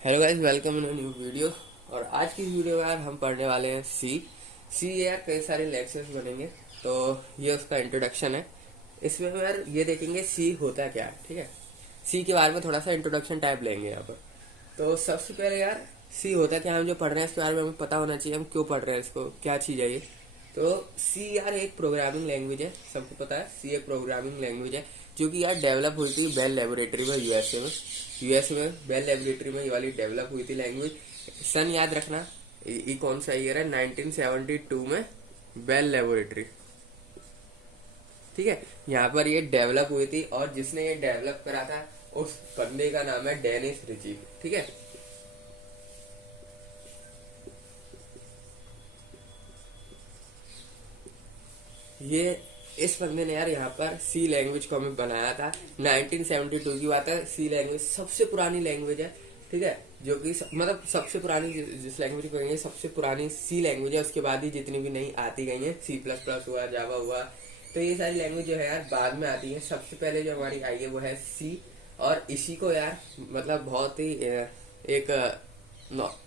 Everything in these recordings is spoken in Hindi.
Hello guys, welcome in new video. और आज की वीडियो में यार हम पढ़ने वाले हैं सी यार कई सारे लेक्चर्स बनेंगे। तो ये उसका इंट्रोडक्शन है। इसमें हम यार ये देखेंगे सी होता क्या है। ठीक है, सी के बारे में थोड़ा सा इंट्रोडक्शन टाइप लेंगे यहाँ पर। तो सबसे पहले यार सी होता क्या है, हम जो पढ़ रहे हैं इसके बारे में हमें पता होना चाहिए, हम क्यों पढ़ रहे हैं, इसको क्या चीज़ है ये। तो सी यार एक प्रोग्रामिंग लैंग्वेज है, सबको पता है सी एक प्रोग्रामिंग लैंग्वेज है जो कि यार डेवलप हुई थी बेल लेबोरेटरी में, यूएसए में बेल लेबोरेटरी में ये वाली डेवलप हुई थी लैंग्वेज। सन याद रखना, ये कौन सा ईयर है, 1972 में बेल लेबोरेटरी। ठीक है, यहाँ पर ये डेवलप हुई थी और जिसने ये डेवलप करा था उस बंदे का नाम है डेनिस रिची। ठीक है, ये इस बंदे ने यार यहाँ पर सी लैंग्वेज को हमें बनाया था। 1972 की बात है। सी लैंग्वेज सबसे पुरानी लैंग्वेज है। ठीक है, जो कि मतलब सबसे पुरानी जिस लैंग्वेज को कहेंगे सबसे पुरानी सी लैंग्वेज है। उसके बाद ही जितनी भी नई आती गई हैं, सी प्लस प्लस हुआ, जावा हुआ, तो ये सारी लैंग्वेज जो है यार बाद में आती है। सबसे पहले जो हमारी आई है वो है सी। और इसी को यार मतलब बहुत ही एक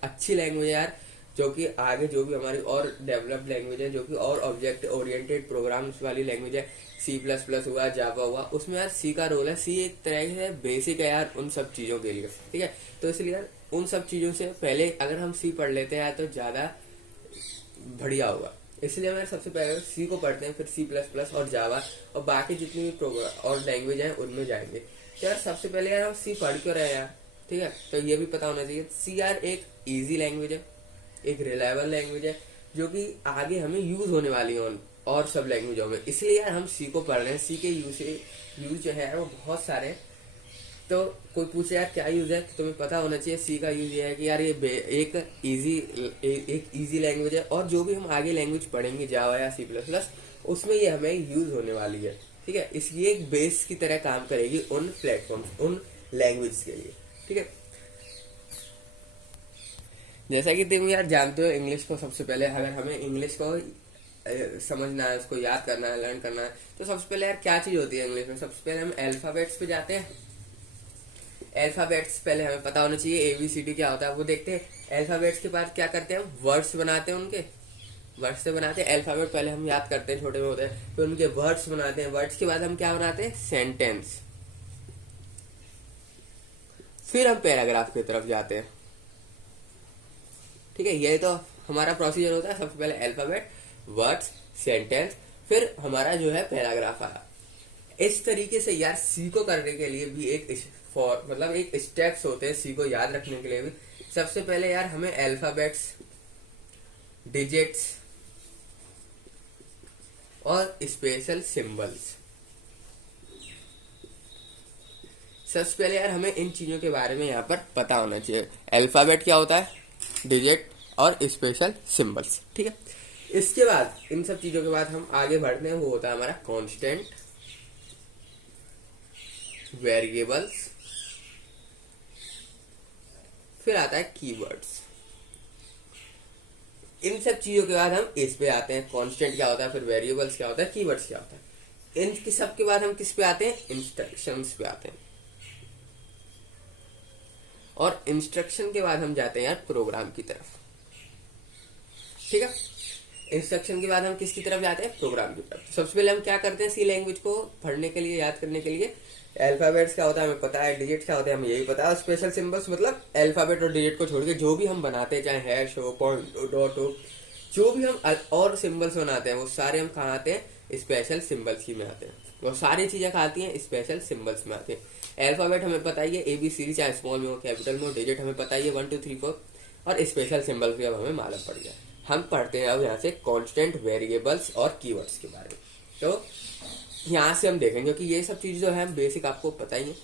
अच्छी लैंग्वेज है यार, जो कि आगे जो भी हमारी और डेवलप्ड लैंग्वेज है, जो कि और ऑब्जेक्ट ओरिएंटेड प्रोग्राम्स वाली लैंग्वेज है, सी प्लस प्लस हुआ, जावा हुआ, उसमें यार सी का रोल है। सी एक तरह से बेसिक है यार उन सब चीज़ों के लिए। ठीक है, तो इसलिए यार उन सब चीज़ों से पहले अगर हम सी पढ़ लेते हैं यार तो ज़्यादा बढ़िया होगा। इसलिए हम यार सबसे पहले सी को पढ़ते हैं, फिर सी प्लस प्लस और जावा और बाकी जितनी भी प्रोग्राम और लैंग्वेज है उनमें जाएंगे। तो यार सबसे पहले यार हम सी पढ़ क्यों रहे हैं यार। ठीक है, तो ये भी पता होना चाहिए सी यार एक ईजी लैंग्वेज है, एक रिलायबल लैंग्वेज है, जो कि आगे हमें यूज होने वाली है और सब लैंग्वेजों में। इसलिए यार हम सी को पढ़ रहे हैं। सी के यूज जो है वो बहुत सारे हैं। तो कोई पूछे यार क्या यूज है, तो तुम्हें पता होना चाहिए सी का यूज ये है कि यार ये एक इजी लैंग्वेज है और जो भी हम आगे लैंग्वेज पढ़ेंगे जावा या सी प्लस प्लस, उसमें ये हमें यूज होने वाली है। ठीक है, इसलिए एक बेस की तरह काम करेगी उन प्लेटफॉर्म्स, उन लैंग्वेज के लिए। ठीक है, जैसा कि तुम यार जानते हो इंग्लिश को, सबसे पहले अगर हमें इंग्लिश को समझना है, उसको याद करना है, लर्न करना है, तो सबसे पहले यार क्या चीज होती है इंग्लिश में। सबसे पहले हम अल्फाबेट्स पे जाते हैं। अल्फाबेट्स पहले हमें पता होना चाहिए, एबीसीडी क्या होता है वो देखते हैं। अल्फाबेट्स के बाद क्या करते हैं, वर्ड्स बनाते हैं। उनके वर्ड्स से बनाते हैं। अल्फाबेट पहले हम याद करते हैं, छोटे में होते हैं, फिर उनके वर्ड्स बनाते हैं। वर्ड्स के बाद हम क्या बनाते हैं, सेंटेंस। फिर हम पैराग्राफ की तरफ जाते हैं। ठीक है, ये तो हमारा प्रोसीजर होता है। सबसे पहले अल्फाबेट, वर्ड्स, सेंटेंस, फिर हमारा जो है पैराग्राफ आया। इस तरीके से यार सी को करने के लिए भी एक मतलब एक स्टेप्स होते हैं सी को याद रखने के लिए भी। सबसे पहले यार हमें अल्फाबेट्स, डिजिट्स और स्पेशल सिंबल्स, सबसे पहले यार हमें इन चीजों के बारे में यहाँ पर पता होना चाहिए। अल्फाबेट क्या होता है, डिजिट और स्पेशल सिंबल्स। ठीक है, इसके बाद इन सब चीजों के बाद हम आगे बढ़ते हैं, वो होता है हमारा कांस्टेंट, वेरिएबल्स, फिर आता है कीवर्ड्स। इन सब चीजों के बाद हम इस पे आते हैं, कांस्टेंट क्या होता है, फिर वेरिएबल्स क्या होता है, कीवर्ड्स क्या होता है। इन सब के बाद हम किस पे आते हैं, इंस्ट्रक्शंस पे आते हैं। और इंस्ट्रक्शन के बाद हम जाते हैं यार प्रोग्राम की तरफ। ठीक है, इंस्ट्रक्शन के बाद हम किसकी तरफ जाते हैं, प्रोग्राम की तरफ। तो सबसे पहले हम क्या करते हैं, सी लैंग्वेज को पढ़ने के लिए, याद करने के लिए, अल्फाबेट्स क्या होता है हमें पता है, डिजिट क्या होता है हमें यही पता है, स्पेशल सिंबल्स मतलब अल्फाबेट और डिजिट को छोड़ के जो भी हम बनाते हैं, चाहे हैश हो, पॉइंट हो, डॉट हो, जो भी हम और सिंबल्स बनाते हैं वो सारे हम कहाँ आते हैं, स्पेशल सिंबल्स ही में आते हैं। वो सारी चीजें कहाँ आती हैं, स्पेशल सिंबल्स में आते हैं। अल्फाबेट हमें पता ही है, एबीसीडी, चाहे स्मॉल में हो कैपिटल में हो, डिजिट हमें पता ही है 1 2 3 4, और स्पेशल सिंबल्स भी अब हमें मालूम पड़ गया। हम पढ़ते हैं अब यहाँ से कांस्टेंट, वेरिएबल्स और कीवर्ड्स के बारे में। तो यहाँ से हम देखेंगे कि ये सब चीज जो है बेसिक आपको पता ही है।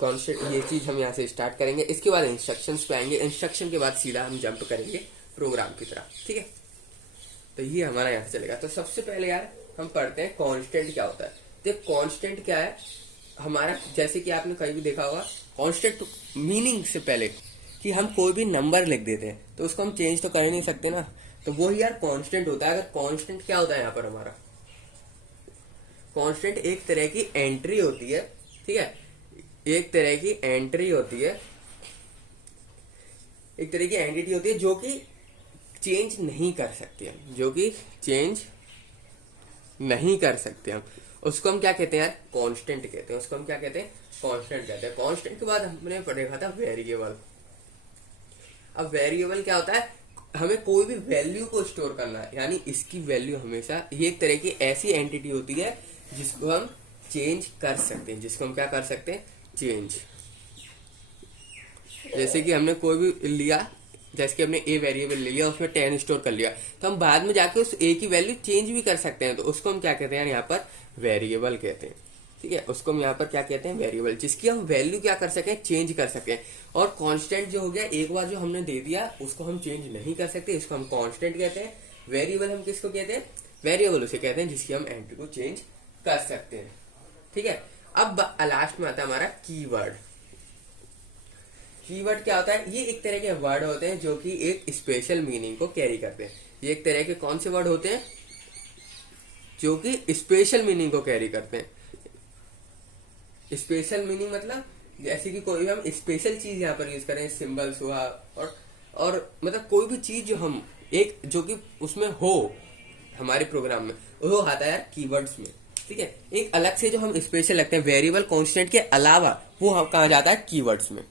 कांस्टेंट ये चीज हम यहाँ से स्टार्ट करेंगे, इसके बाद इंस्ट्रक्शंस पे आएंगे, इंस्ट्रक्शन के बाद सीधा हम जंप करेंगे प्रोग्राम की तरफ। ठीक है, तो ये हमारा यहाँ से चलेगा। तो सबसे पहले यार हम पढ़ते हैं कांस्टेंट क्या होता है। तो कांस्टेंट क्या है हमारा, जैसे कि आपने कहीं भी देखा होगा, कांस्टेंट मीनिंग से पहले कि हम कोई भी नंबर लिख देते हैं तो उसको हम चेंज तो कर नहीं सकते ना, तो वो ही यार कांस्टेंट होता है। अगर कांस्टेंट क्या होता है यहाँ पर हमारा, कांस्टेंट एक तरह की एंट्री होती है। ठीक है, एक तरह की एंट्री होती है एक तरह की एंटिटी होती है जो कि चेंज नहीं कर सकते हम, जो कि चेंज नहीं कर सकते हम। उसको हम क्या कहते हैं यार? कांस्टेंट कहते हैं। उसको हम क्या कहते हैं? कांस्टेंट कहते हैं। कांस्टेंट के बाद हमने देखा था वेरिएबल। अब वेरिएबल क्या होता है? हमें कोई भी वैल्यू को स्टोर करना है, यानी इसकी वैल्यू हमेशा, ये एक तरह की ऐसी एंटिटी होती है जिसको हम चेंज कर सकते हैं। जिसको हम क्या कर सकते हैं? चेंज। जैसे कि हमने कोई भी लिया, जैसे कि हमने ए वेरिएबल ले लिया, उसमें 10 स्टोर कर लिया, तो हम बाद में जाके उस ए की वैल्यू चेंज भी कर सकते हैं। तो उसको हम क्या कहते हैं? यहाँ पर वेरिएबल कहते हैं। ठीक है, उसको हम यहाँ पर क्या कहते हैं? वेरिएबल, जिसकी हम वैल्यू क्या कर सकें? चेंज कर सकें। और कांस्टेंट जो हो गया, एक बार जो हमने दे दिया उसको हम चेंज नहीं कर सकते, इसको हम कांस्टेंट कहते हैं। वेरिएबल हम किसको कहते हैं? वेरिएबल उसे कहते हैं जिसकी हम एंट्री को चेंज कर सकते हैं। ठीक है, अब लास्ट में आता है हमारा कीवर्ड। कीवर्ड क्या होता है? ये एक तरह के वर्ड होते हैं जो कि एक स्पेशल मीनिंग को कैरी करते हैं। ये एक तरह के कौन से वर्ड होते हैं? जो कि स्पेशल मीनिंग को कैरी करते हैं। स्पेशल मीनिंग मतलब जैसे कि कोई हम स्पेशल चीज यहाँ पर यूज करें, सिंबल्स हुआ, और मतलब कोई भी चीज जो हम एक जो कि उसमें हो हमारे प्रोग्राम में, वो आता है यार कीवर्ड्स में। ठीक है, एक अलग से जो हम स्पेशल लगते हैं वेरिएबल कांस्टेंट के अलावा, वो हम कहा जाता है कीवर्ड्स में।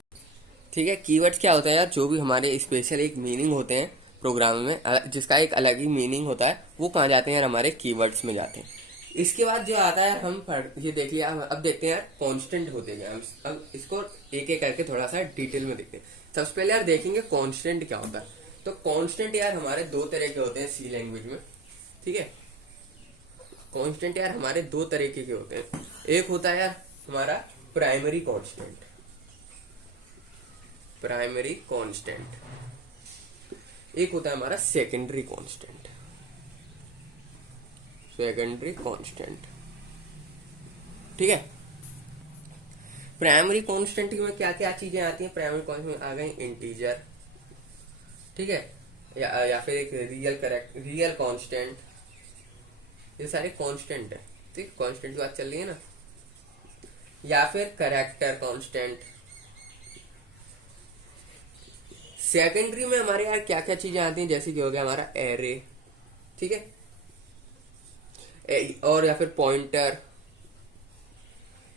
ठीक है, कीवर्ड्स क्या होता है यार? जो भी हमारे स्पेशल एक मीनिंग होते हैं प्रोग्राम में, जिसका एक अलग ही मीनिंग होता है, वो कहाँ जाते हैं यार? हमारे कीवर्ड्स में जाते हैं। इसके बाद जो आता है, हम ये देख लिया, अब देखते हैं यार कांस्टेंट होते गए। अब इसको एक एक करके थोड़ा सा डिटेल में देखते हैं। सबसे पहले यार देखेंगे कांस्टेंट क्या होता है। तो कांस्टेंट यार हमारे दो तरह के होते हैं सी लैंग्वेज में। ठीक है, कांस्टेंट यार हमारे दो तरीके के होते हैं। एक होता है यार हमारा प्राइमरी कांस्टेंट, प्राइमरी कांस्टेंट। एक होता है हमारा सेकेंडरी कांस्टेंट, सेकेंडरी कांस्टेंट। ठीक है, प्राइमरी कांस्टेंट में क्या क्या चीजें आती हैं? प्राइमरी कांस्टेंट में आ गई इंटीजर, ठीक है, या फिर एक रियल कांस्टेंट। ये सारे कांस्टेंट है। ठीक, कांस्टेंट की बात चल रही है ना। या फिर कैरेक्टर कांस्टेंट। सेकेंडरी में हमारे यार क्या क्या चीजें आती हैं? जैसे कि हो गया हमारा एरे, ठीक है, और या फिर पॉइंटर,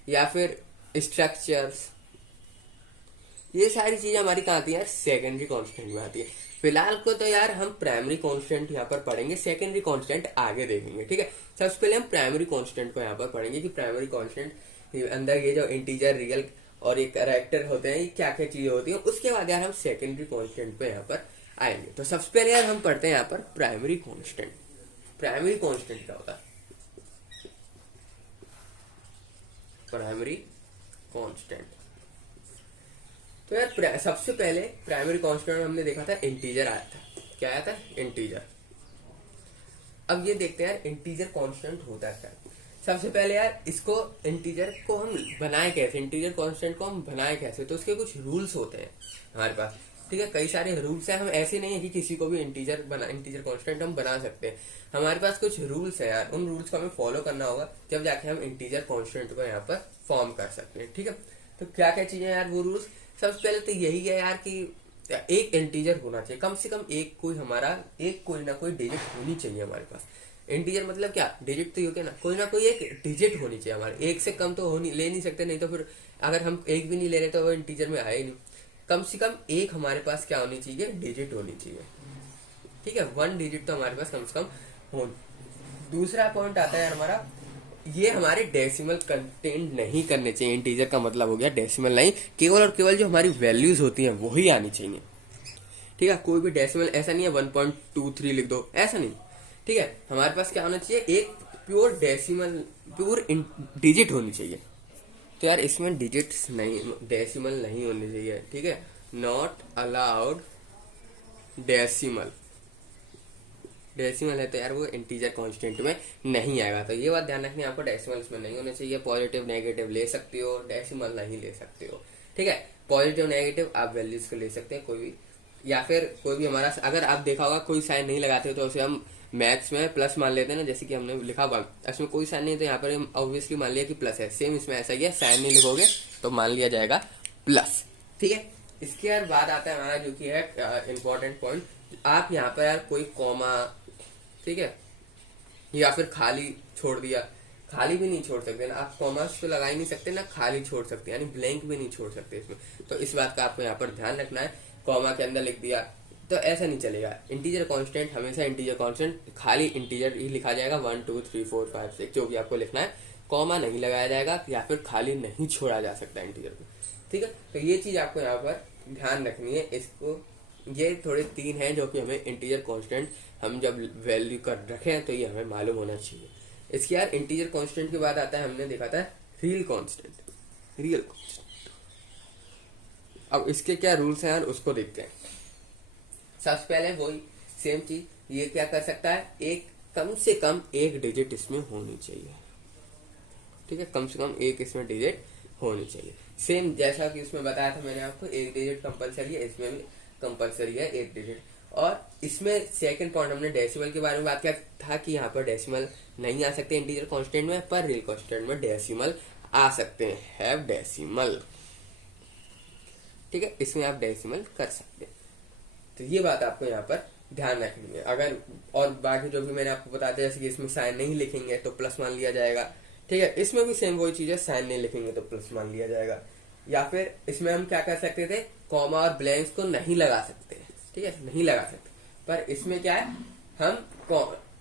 या फिर स्ट्रक्चर्स। ये सारी चीजें हमारी कहाँ आती है यार? सेकेंडरी कांस्टेंट में आती है। फिलहाल को तो यार हम प्राइमरी कांस्टेंट यहाँ पर पढ़ेंगे, सेकेंडरी कांस्टेंट आगे देखेंगे। ठीक है, सबसे पहले हम प्राइमरी कांस्टेंट को यहाँ पर पढ़ेंगे कि प्राइमरी कांस्टेंट अंदर ये जो इंटीजर, रियल और ये कैरेक्टर होते हैं, ये क्या क्या चीजें होती हैं। उसके बाद यार हम सेकेंडरी कांस्टेंट पे यहाँ पर आएंगे। तो सबसे पहले यार हम पढ़ते हैं यहाँ पर प्राइमरी कांस्टेंट। प्राइमरी कांस्टेंट क्या होता है? प्राइमरी कांस्टेंट, तो यार सबसे पहले प्राइमरी कांस्टेंट में हमने देखा था इंटीजर आया था। क्या आया था? इंटीजर। अब ये देखते हैं यार इंटीजर कांस्टेंट होता है क्या। सबसे पहले यार इसको इंटीजर को हम बनाए कैसे, इंटीजर कांस्टेंट को हम बनाए कैसे? तो उसके कुछ रूल्स होते हैं हमारे पास। ठीक है, कई सारे रूल्स हैं। हम ऐसे नहीं है कि किसी को भी इंटीजर कांस्टेंट हम बना सकते हैं। हमारे पास कुछ रूल्स है यार, उन रूल्स को हमें फॉलो करना होगा, जब जाके हम इंटीजर कांस्टेंट को यहाँ पर फॉर्म कर सकते हैं। ठीक है, तो क्या क्या चीजें यार वो रूल्स? सबसे पहले तो यही है यार कि एक इंटीजर होना चाहिए, कम से कम एक कोई ना कोई डिजिट होनी चाहिए हमारे पास। इंटीजर मतलब क्या? डिजिट तो होते ना कोई एक डिजिट होनी चाहिए हमारे। एक से कम तो ले नहीं सकते, नहीं तो फिर अगर हम एक भी नहीं ले रहे तो वो इंटीजर में आए नहीं। कम से कम एक हमारे पास क्या होनी चाहिए? डिजिट होनी चाहिए। ठीक है, 1 डिजिट तो हमारे पास कम से कम हो। दूसरा पॉइंट आता है हमारा, ये हमारे डेसिमल कंटेंट नहीं करने चाहिए। इंटीजर का मतलब हो गया डेसिमल नहीं, केवल और केवल जो हमारी वैल्यूज होती हैं वही आनी चाहिए। ठीक है, कोई भी डेसिमल ऐसा नहीं है 1.23 लिख दो, ऐसा नहीं। ठीक है, हमारे पास क्या होना चाहिए? एक प्योर डिजिट होनी चाहिए। तो यार इसमें डिजिट्स नहीं, डेसिमल नहीं होने चाहिए। ठीक है, नॉट अलाउड डेसिमल। डेसिमल है तो यार वो इंटीजर कांस्टेंट में नहीं आएगा। तो ये बात ध्यान रखनी है आपको, डेसिमल इसमें नहीं होने चाहिए। पॉजिटिव नेगेटिव ले सकते हो, डेसिमल नहीं ले सकते हो। ठीक है, पॉजिटिव नेगेटिव आप वैल्यूज को ले सकते हैं कोई भी, या फिर कोई भी हमारा, अगर आप देखा होगा कोई साइन नहीं लगाते हो तो उसे हम मैथ्स में प्लस मान लेते हैं ना, जैसे कि हमने लिखा हुआ इसमें कोई साइन नहीं, तो यहाँ पर हम ऑब्वियसली मान लिया कि प्लस है। सेम इसमें ऐसा ही है, साइन नहीं लिखोगे तो मान लिया जाएगा प्लस। ठीक है, इसके यार बाद आता है हमारा जो कि है इम्पोर्टेंट पॉइंट। आप यहाँ पर यार कोई कॉमा, ठीक है, या फिर खाली छोड़ दिया, खाली भी नहीं छोड़ सकते ना आप, कॉमास तो लगा ही नहीं सकते ना, खाली छोड़ सकते यानी ब्लैंक भी नहीं छोड़ सकते इसमें। तो इस बात का आपको यहाँ पर ध्यान रखना है। कॉमा के अंदर लिख दिया तो ऐसा नहीं चलेगा। इंटीजर कांस्टेंट हमेशा इंटीजर कांस्टेंट खाली इंटीजर ही लिखा जाएगा, 1 2 3 4 5 6 जो भी आपको लिखना है। कॉमा नहीं लगाया जाएगा या फिर खाली नहीं छोड़ा जा सकता इंटीजर को, ठीक है। तो ये चीज आपको यहाँ पर ध्यान रखनी है। इसको ये थोड़े 3 हैं जो कि हमें इंटीजर कांस्टेंट हम जब वैल्यू कर रखे हैं तो ये हमें मालूम होना चाहिए। इसके यार इंटीजर कांस्टेंट के बाद आता है, हमने देखा था रियल कांस्टेंट, रियल कांस्टेंट। अब इसके क्या रूल्स हैं यार उसको देखते हैं। सबसे पहले वही सेम चीज, ये क्या कर सकता है, एक कम से कम एक डिजिट इसमें होनी चाहिए, ठीक है, कम से कम एक इसमें डिजिट होनी चाहिए। सेम जैसा कि इसमें बताया था मैंने आपको, एक डिजिट कंपलसरी है, इसमें भी कंपलसरी है एक डिजिट। और इसमें सेकंड पॉइंट हमने डेसिमल के बारे में बात किया था कि यहाँ पर डेसिमल नहीं आ सकते इंटीजर कांस्टेंट में, पर रियल कांस्टेंट में डेसिमल आ सकते हैं, हैव डेसिमल, ठीक है, इसमें आप डेसिमल कर सकते हैं। तो ये बात आपको यहाँ पर ध्यान रखनी है। अगर और बाकी जो भी मैंने आपको बताया जैसे कि इसमें साइन नहीं लिखेंगे तो प्लस मान लिया जाएगा, ठीक है। इसमें भी सेम वही चीज है, साइन नहीं लिखेंगे तो प्लस मान लिया जाएगा। या फिर इसमें हम क्या कर सकते थे, कॉमा और ब्लैंक्स को नहीं लगा सकते, ठीक है, नहीं लगा सकते। पर इसमें क्या है, हम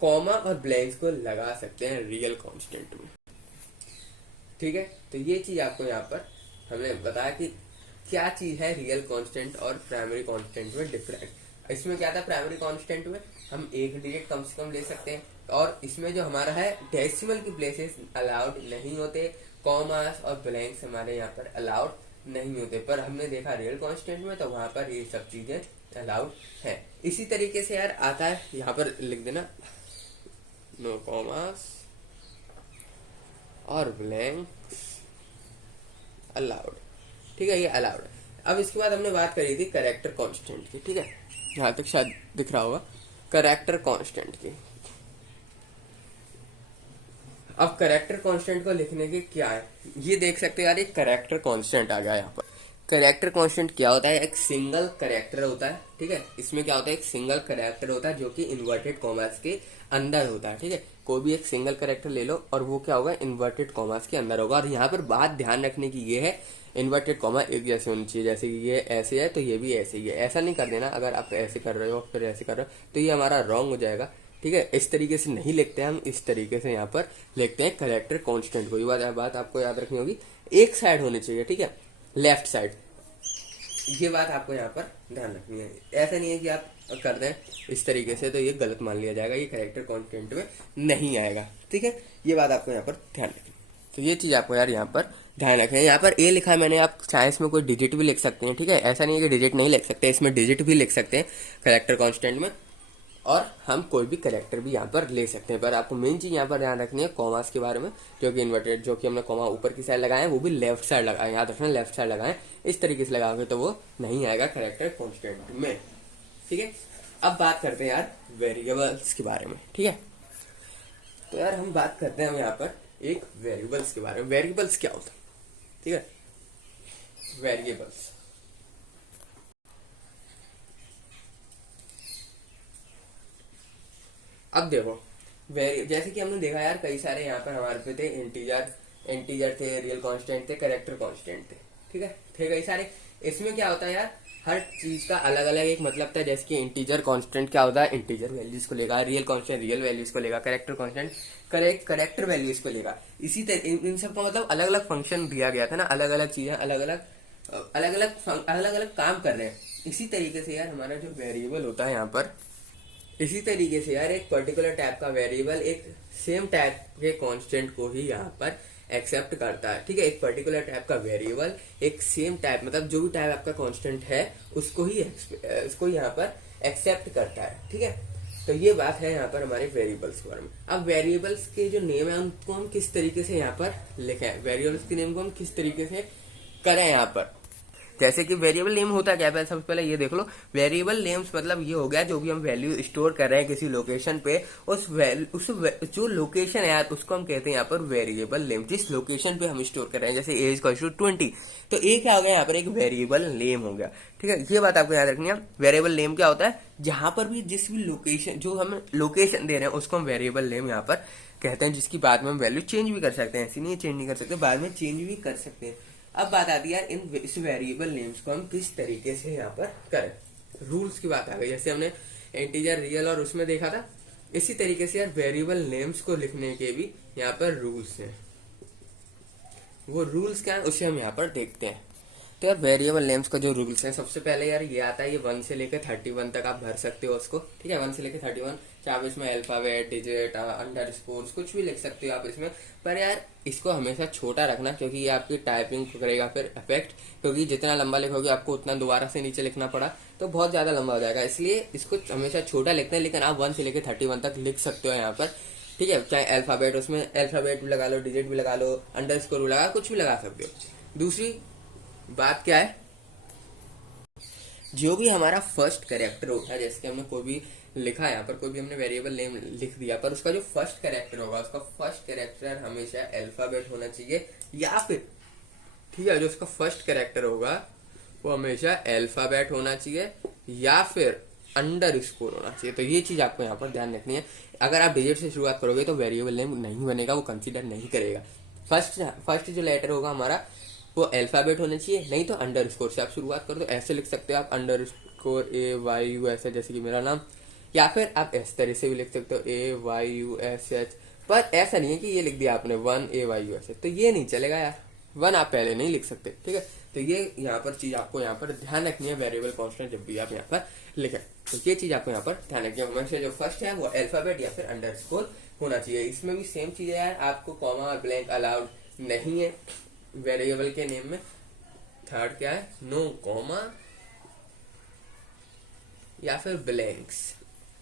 कॉमा और ब्लैंक्स को लगा सकते हैं रियल कांस्टेंट में, ठीक है। तो ये चीज आपको यहाँ पर हमने बताया कि क्या चीज है रियल कांस्टेंट और प्राइमरी कांस्टेंट में डिफरेंट। इसमें क्या था, प्राइमरी कांस्टेंट में हम एक डिजिट कम से कम ले सकते हैं, और इसमें जो हमारा है डेसिमल की प्लेसेस अलाउड नहीं होते, कॉमास और ब्लैंक्स हमारे यहाँ पर अलाउड नहीं होते। पर हमने देखा रियल कांस्टेंट में तो वहां पर ये सब चीजें अलाउड है। इसी तरीके से यार आता है, यहाँ पर लिख देना नो कॉमास और ब्लैंक्स अलाउड, ठीक है, ये अलाउड है। अब इसके बाद हमने बात करी थी कैरेक्टर कांस्टेंट की, ठीक है, यहाँ तक शायद दिख रहा होगा, कैरेक्टर कांस्टेंट की। अब कैरेक्टर कांस्टेंट को लिखने के क्या है, ये देख सकते हैं यार, एक कैरेक्टर कांस्टेंट आ गया यहाँ पर। कैरेक्टर कांस्टेंट क्या होता है, एक सिंगल कैरेक्टर होता है, ठीक है। इसमें क्या होता है, एक सिंगल कैरेक्टर होता है जो कि इन्वर्टेड कॉमास के अंदर होता है, ठीक है। कोई भी एक सिंगल कैरेक्टर ले लो और वो क्या होगा, इन्वर्टेड कॉमास के अंदर होगा। और यहाँ पर बात ध्यान रखने की ये है, इन्वर्टेड कॉमा एक जैसे होनी चाहिए, जैसे कि ये ऐसे है तो ये भी ऐसे ही है। ऐसा नहीं कर देना, अगर आप ऐसे कर रहे हो फिर ऐसे कर रहे हो तो ये हमारा रॉन्ग हो जाएगा, ठीक है। इस तरीके से नहीं लिखते हैं हम, इस तरीके से यहाँ पर लिखते हैं कैरेक्टर कांस्टेंट को। ये बात आपको याद रखनी होगी, एक साइड होनी चाहिए, ठीक है, लेफ्ट साइड। ये बात आपको यहाँ पर ध्यान रखनी है। ऐसा नहीं है कि आप कर दें इस तरीके से तो ये गलत मान लिया जाएगा, ये कैरेक्टर कांस्टेंट में नहीं आएगा, ठीक है। ये बात आपको यहाँ पर ध्यान रखनी है। तो ये चीज आपको यार यहाँ पर ध्यान रखें। यहाँ पर ए लिखा है मैंने, आप चाहे इसमें कोई डिजिट भी लिख सकते हैं, ठीक है, ऐसा नहीं है कि डिजिट नहीं लिख सकते, इसमें डिजिट भी लिख सकते हैं कैरेक्टर कांस्टेंट में, और हम कोई भी कैरेक्टर भी यहाँ पर ले सकते हैं। पर आपको मेन चीज यहाँ पर ध्यान रखनी है कॉमास के बारे में, जो कि इन्वर्टेड, जो कि हमने कॉमा ऊपर की साइड लगाए वो भी लेफ्ट साइड लगाए, याद रखना लेफ्ट साइड लगाए। इस तरीके से लगाओगे तो वो नहीं आएगा कैरेक्टर कांस्टेंट में, ठीक है। अब बात करते हैं यार वेरिएबल्स के बारे में, ठीक है। तो यार हम बात करते हैं यहाँ पर एक वेरिएबल्स के बारे में। वेरिएबल्स क्या होता है, ठीक है, वेरिएबल्स अब देखो, जैसे कि हमने देखा यार कई सारे यहाँ पर हमारे पे थे, इंटीजर थे, रियल कांस्टेंट थे, कैरेक्टर कांस्टेंट थे, ठीक है, थे कई सारे। इसमें क्या होता है यार, हर चीज का अलग अलग एक मतलब था। जैसे कि इंटीजर कांस्टेंट क्या होता है, इंटीजर वैल्यूज को लेगा, रियल कांस्टेंट रियल वैल्यूज को लेगा, कैरेक्टर कांस्टेंट करेक्टर वैल्यूज को लेगा। इसी तरह इन सब का मतलब अलग अलग फंक्शन दिया गया था ना, अलग अलग चीजें अलग अलग काम कर रहे हैं। इसी तरीके से यार हमारा जो वेरिएबल होता है यहाँ पर, इसी तरीके से यार एक पर्टिकुलर टाइप का वेरिएबल एक सेम टाइप के कांस्टेंट को ही यहाँ पर एक्सेप्ट करता है, ठीक है। एक पर्टिकुलर टाइप का वेरिएबल एक सेम टाइप, मतलब जो भी टाइप आपका कांस्टेंट है उसको ही यहाँ पर एक्सेप्ट करता है, ठीक है। तो ये बात है यहाँ पर हमारे वेरिएबल्स के बारे में। अब वेरिएबल्स के जो नेम है उनको हम किस तरीके से यहाँ पर लिखें, वेरिएबल्स के नेम को हम किस तरीके से करें यहाँ पर, जैसे कि वेरिएबल नेम होता क्या है, सबसे पहले ये देख लो। वेरिएबल नेम्स मतलब ये हो गया जो भी हम वैल्यू स्टोर कर रहे हैं किसी लोकेशन पे, जो लोकेशन है यार उसको हम कहते हैं यहाँ पर वेरिएबल नेम। जिस लोकेशन पे हम स्टोर कर रहे हैं, जैसे ए इज 20, तो ए क्या हो गया यहाँ पर, एक वेरिएबल नेम हो गया। ठीक है, ये बात आपको याद रखनी है। वेरिएबल नेम क्या होता है, जहां पर भी जिस भी लोकेशन, जो हम लोकेशन दे रहे हैं उसको हम वेरिएबल नेम यहाँ पर कहते हैं, जिसकी बाद में हम वैल्यू चेंज भी कर सकते हैं। ऐसी नहीं चेंज नहीं कर सकते, बाद में चेंज भी कर सकते हैं। अब बात आती है यार इस वेरिएबल नेम्स को हम किस तरीके से यहाँ पर करें। रूल्स की बात आ गई, जैसे हमने इंटीजर, रियल और उसमें देखा था, इसी तरीके से यार वेरिएबल नेम्स को लिखने के भी यहाँ पर रूल्स हैं। वो रूल्स क्या है उसे हम यहाँ पर देखते हैं। तो यार वेरिएबल नेम्स का जो रूल्स है, सबसे पहले यार ये आता है, ये 1 से लेकर 31 तक आप भर सकते हो उसको। ठीक है, 1 से लेकर 31, चाहे आप इसमें अल्फाबेट, डिजिट, अंडरस्कोर कुछ भी लिख सकते हो आप इसमें। पर यार इसको हमेशा छोटा रखना, क्योंकि ये आपकी टाइपिंग को करेगा फिर इफेक्ट, क्योंकि जितना लंबा लिखोगे आपको उतना दोबारा से नीचे लिखना पड़ा तो बहुत ज्यादा लंबा हो जाएगा। इसलिए इसको हमेशा छोटा लिखते हैं, लेकिन आप 1 से लेकर 31 तक लिख सकते हो यहाँ पर। ठीक है, चाहे अल्फाबेट, उसमें अल्फाबेट भी लगा लो, डिजिट भी लगा लो, अंडरस्कोर भी लगा, कुछ भी लगा सकते हो। दूसरी बात क्या है, जो भी हमारा फर्स्ट कैरेक्टर होगा, जैसे कि हमने कोई भी लिखा है यहाँ पर, कोई भी हमने वेरिएबल नेम लिख दिया, पर उसका जो फर्स्ट कैरेक्टर होगा, उसका फर्स्ट कैरेक्टर हमेशा अल्फाबेट होना चाहिए, या फिर ठीक है जो उसका फर्स्ट कैरेक्टर होगा वो हमेशा अल्फाबेट होना चाहिए, या फिर अंडरस्कोर होना चाहिए। तो ये चीज आपको यहाँ पर ध्यान रखनी है। अगर आप डिजिट से शुरुआत करोगे तो वेरिएबल नेम नहीं बनेगा, वो कंसीडर नहीं करेगा। फर्स्ट जो लेटर होगा हमारा वो अल्फाबेट होना चाहिए, नहीं तो अंडरस्कोर से आप शुरुआत करो। तो ऐसे लिख सकते हो आप अंडरस्कोर AYU ऐसे, जैसे कि मेरा नाम, या फिर आप इस तरह से भी लिख सकते हो AYUSH। पर ऐसा नहीं है कि ये लिख दिया आपने 1 AYUSH, तो ये नहीं चलेगा यार, 1 आप पहले नहीं लिख सकते। ठीक है, तो ये यहाँ पर चीज आपको यहाँ पर ध्यान रखनी है, वेरिएबल कांस्टेंट जब भी आप यहाँ पर लिखें तो ये चीज आपको यहाँ पर ध्यान रखनी है। हमेशा जो फर्स्ट है वो अल्फाबेट या फिर अंडरस्कोर होना चाहिए। इसमें भी सेम चीज है यार, आपको कॉमा और ब्लैंक अलाउड नहीं है वेरिएबल के नेम में। थर्ड क्या है, नो कॉमा या फिर ब्लैंक्स,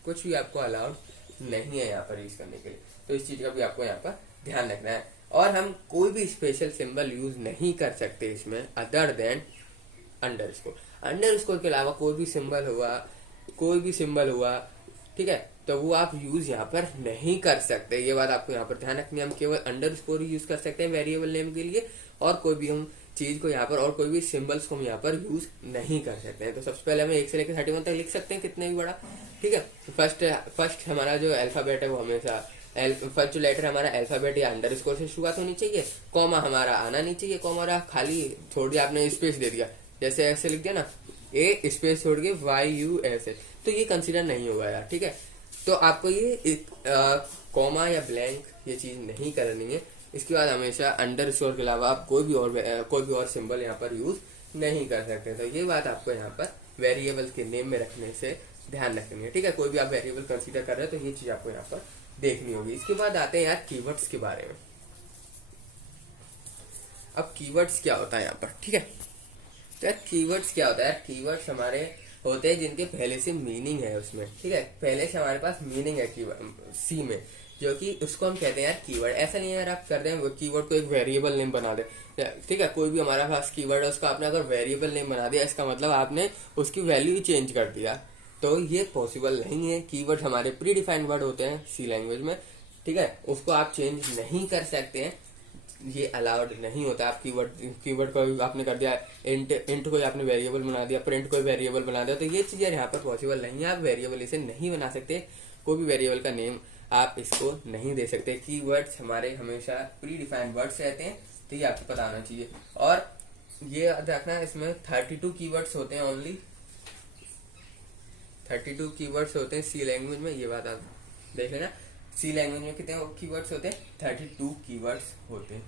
कुछ भी आपको अलाउड नहीं है यहाँ पर यूज करने के लिए। तो इस चीज का भी आपको यहाँ पर ध्यान रखना है। और हम कोई भी स्पेशल सिंबल यूज नहीं कर सकते इसमें अदर देन अंडरस्कोर। अंडरस्कोर के अलावा कोई भी सिंबल हुआ, ठीक है, तो वो आप यूज यहाँ पर नहीं कर सकते। ये बात आपको यहाँ पर ध्यान रखनी है। हम केवल अंडरस्कोर ही यूज कर सकते हैं वेरिएबल नेम के लिए, और कोई भी हम चीज को यहाँ पर, और कोई भी सिंबल्स को हम यहाँ पर यूज नहीं कर सकते हैं। तो सबसे पहले हम 1 से लेकर 31 तक लिख सकते हैं, कितने भी बड़ा। ठीक है, फर्स्ट हमारा जो अल्फाबेट है वो हमेशा फर्स्ट जो लेटर हमारा अल्फाबेट या अंडरस्कोर से शुरुआत होनी चाहिए। कॉमा हमारा आना नहीं चाहिए, कॉमा खाली छोड़ दिया आपने, स्पेस दे दिया, जैसे ऐसे लिख दिया ना, ए स्पेस छोड़ के YUSH, तो ये कंसीडर नहीं होगा यार। ठीक है, तो आपको ये कॉमा या ब्लैंक ये चीज नहीं करनी है। इसके बाद हमेशा अंडरस्कोर के अलावा आप कोई भी और सिंबल यहाँ पर यूज नहीं कर सकते। तो ये बात आपको यहाँ पर वेरिएबल के नेम में रखने से ध्यान रखनी है। ठीक है, कोई भी आप वेरिएबल कंसीडर कर रहे हैं तो ये चीज आपको यहाँ पर देखनी होगी। इसके बाद आते हैं यार कीवर्ड्स के बारे में। अब कीवर्ड्स क्या होता है यहाँ पर, ठीक है, तो यार कीवर्ड्स क्या होता है, कीवर्ड्स हमारे होते हैं जिनके पहले से मीनिंग है उसमें। ठीक है, पहले से हमारे पास मीनिंग है सी में, जो कि उसको हम कहते हैं यार कीवर्ड। ऐसा नहीं है यार आप कर रहे हैं कीवर्ड को एक वेरिएबल नेम बना दे। ठीक है, कोई भी हमारा पास कीवर्ड है उसका आपने अगर वेरिएबल नेम बना दिया, इसका मतलब आपने उसकी वैल्यू चेंज कर दिया, तो ये पॉसिबल नहीं है। कीवर्ड हमारे प्री डिफाइंड वर्ड होते हैं सी लैंग्वेज में। ठीक है, उसको आप चेंज नहीं कर सकते हैं, ये अलाउड नहीं होता। आप कीवर्ड को आपने कर दिया इंट को आपने वेरिएबल बना दिया, प्रिंट को वेरिएबल बना दिया, तो ये चीज यार यहाँ पर पॉसिबल नहीं है। आप वेरिएबल इसे नहीं बना सकते, कोई भी वेरिएबल का नेम आप इसको नहीं दे सकते। कीवर्ड्स हमारे हमेशा प्री डिफाइंड वर्ड्स रहते हैं, तो ये आपको पता होना चाहिए। और ये याद रखना, इसमें 32 कीवर्ड्स होते हैं, ओनली 32 कीवर्ड्स होते हैं सी लैंग्वेज में। ये बात आप देख लेना, सी लैंग्वेज में कितने कीवर्ड्स होते हैं, 32 कीवर्ड्स होते हैं।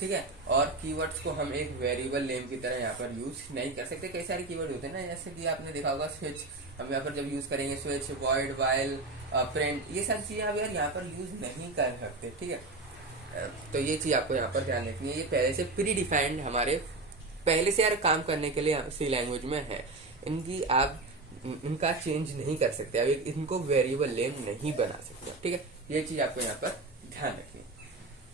ठीक है, और कीवर्ड्स को हम एक वेरिएबल नेम की तरह यहाँ पर यूज नहीं कर सकते। कई सारे कीवर्ड होते हैं ना, जैसे कि आपने देखा होगा स्विच, हम यहाँ पर जब यूज करेंगे स्विच, वॉइड, वाइल, प्रिंट, ये सब चीजें आप यार यहाँ पर यूज नहीं कर सकते। ठीक है, तो ये चीज आपको यहाँ पर ध्यान रखनी है। ये पहले से प्री डिफाइंड हमारे पहले से यार काम करने के लिए सी लैंग्वेज में है, इनका चेंज नहीं कर सकते, अब इनको वेरिएबल नेम नहीं बना सकते। ठीक है, ये चीज आपको यहाँ पर ध्यान रखनी है।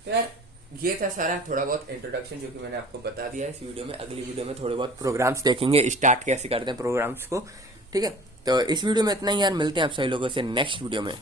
तो यार ये था सारा थोड़ा बहुत इंट्रोडक्शन जो कि मैंने आपको बता दिया है इस वीडियो में। अगली वीडियो में थोड़े बहुत प्रोग्राम्स देखेंगे, स्टार्ट कैसे करते हैं प्रोग्राम्स को, ठीक है। तो इस वीडियो में इतना ही यार, मिलते हैं आप सभी लोगों से नेक्स्ट वीडियो में।